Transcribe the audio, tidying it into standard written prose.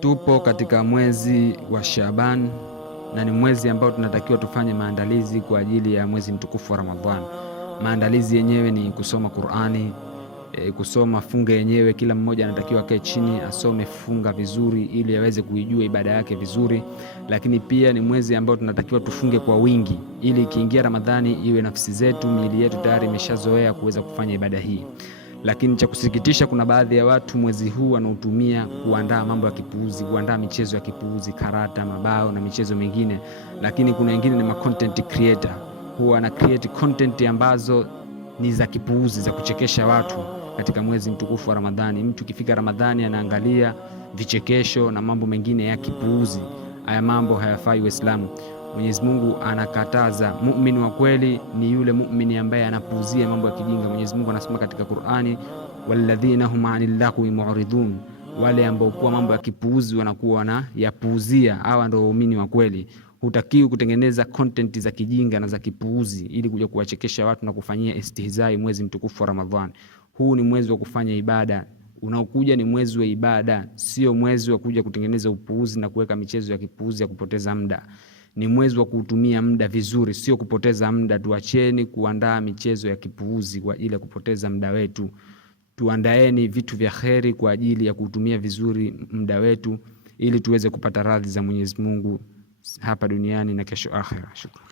Tupo katika mwezi wa Shaaban na ni mwezi ambao tunatakiwa tufanye maandalizi kwa ajili ya mwezi mtukufu wa Ramadhan. Maandalizi yenyewe ni kusoma Qur'ani, kusoma funga yenyewe. Kila mmoja anatakiwa kae chini asome funga vizuri ili aweze kuijua ibada yake vizuri. Lakini pia ni mwezi ambao tunatakiwa tufunge kwa wingi ili ikiingia Ramadhani iwe nafsi zetu, miili yetu tayari imeshazoea kuweza kufanya ibada hii. Lakini cha kusikitisha, kuna baadhi ya watu mwezi huu wanautumia kuandaa mambo ya kipuuzi, kuandaa michezo ya kipuuzi, karata, mabao na michezo mingine. Lakini kuna wengine ni content creator, huwa ana create content ambazo ni za kipuuzi, za kuchekesha watu katika mwezi mtukufu wa Ramadhani. Mtu kifika Ramadhani anaangalia vichekesho na mambo mengine ya kipuuzi. Haya mambo hayafai Uislamu. Mwenyezi Mungu anakataza. Muumini wa kweli ni yule muumini ambaye anapuuzia mambo ya kijinga. Mwenyezi Mungu anasema katika Qur'ani, walladhina hum 'anil lahwi mu'ridun, wale ambao kwa mambo ya kipuuzi wanakuwa wanayapuuzia, hawa ndio waumini wa kweli. Hutakiwi kutengeneza content za kijinga na za kipuuzi ili kuja kuwachekesha watu na kufanyia istihzai mwezi mtukufu wa Ramadhani. Huu ni mwezi wa kufanya ibada. Unaokuja ni mwezi wa ibada, sio mwezi wa kuja kutengeneza upuuzi na kuweka michezo ya kipuuzi ya kupoteza muda. Ni mwezi wa kutumia muda vizuri, sio kupoteza muda. Tuacheni kuandaa michezo ya kipuuzi kwa ajili ya kupoteza muda wetu. Tuandaeni vitu vya kheri kwa ajili ya kutumia vizuri muda wetu ili tuweze kupata radhi za Mwenyezi Mungu hapa duniani na kesho akhera. Shukrani.